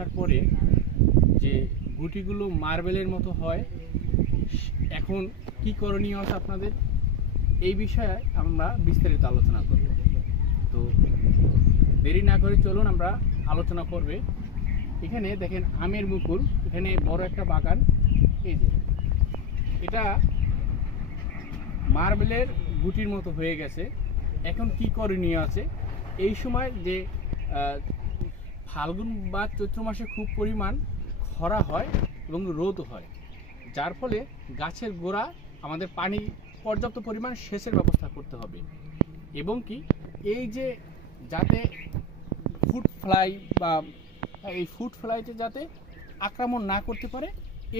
আসার পরে যে গুটিগুলো মার্বেলের মতো হয়, এখন কি করণীয় আছে আপনাদের, এই বিষয়ে আমরা বিস্তারিত আলোচনা করব। তো দেরি না করে চলুন আমরা আলোচনা করবে। এখানে দেখেন আমের মুকুল, এখানে বড় একটা বাগান, এই যে এটা মার্বেলের গুটির মতো হয়ে গেছে। এখন কি করণীয় আছে, এই সময় যে ফাল্গুন বা চৈত্র মাসে খুব পরিমাণ খরা হয় এবং রোদ হয়, যার ফলে গাছের গোড়া আমাদের পানি পর্যাপ্ত পরিমাণ সেচের ব্যবস্থা করতে হবে। এবং কি এই যে যাতে ফুড ফ্লাই বা এই ফুড ফ্লাইতে যাতে আক্রমণ না করতে পারে,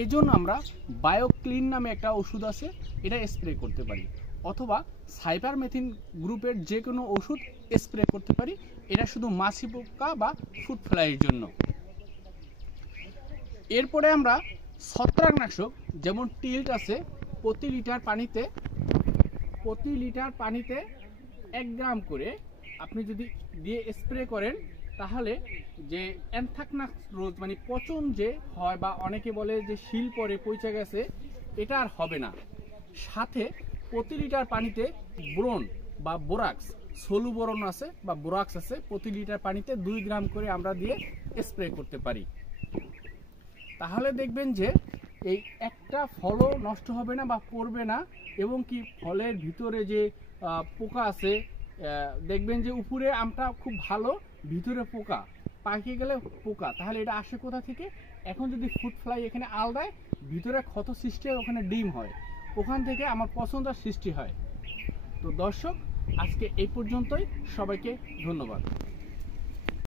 এজন্য আমরা বায়োক্লিন নামে একটা ওষুধ আছে, এটা স্প্রে করতে পারি, অথবা সাইপারমেথিন গ্রুপের যে কোনো ওষুধ স্প্রে করতে পারি। এটা শুধু মাছি পোকা বা ফুড ফ্লাইয়ের জন্য। এরপরে আমরা ছত্রাকনাশক যেমন টিল্ট আছে, প্রতি লিটার পানিতে 1 গ্রাম করে আপনি যদি দিয়ে স্প্রে করেন, তাহলে যে অ্যানথ্রাকনাস রোগ মানে পচন যে হয় বা অনেকে বলে যে শিল পরে পচে গেছে, এটা আর হবে না। সাথে প্রতি লিটার পানিতে বোরন বা বোরাক্স, সলু বোরন আছে বা বোরাক্স আছে, প্রতি লিটার পানিতে 2 গ্রাম করে আমরা দিয়ে স্প্রে করতে পারি। তাহলে দেখবেন যে এই একটা ফলও নষ্ট হবে না বা পড়বে না। এবং কি ফলের ভিতরে যে পোকা আছে, দেখবেন যে উপরে আমটা খুব ভালো, ভিতরে পোকা, পাকে গেলে পোকা, তাহলে এটা আসে কোথা থেকে? এখন যদি ফুড ফ্লাই এখানে আল দেয়, ভিতরে ক্ষত সৃষ্টি হয়, ওখানে ডিম হয়, ওখান থেকে আমার পছন্দের সৃষ্টি হয়। তো দর্শক, আজকে এই পর্যন্তই, সবাইকে ধন্যবাদ।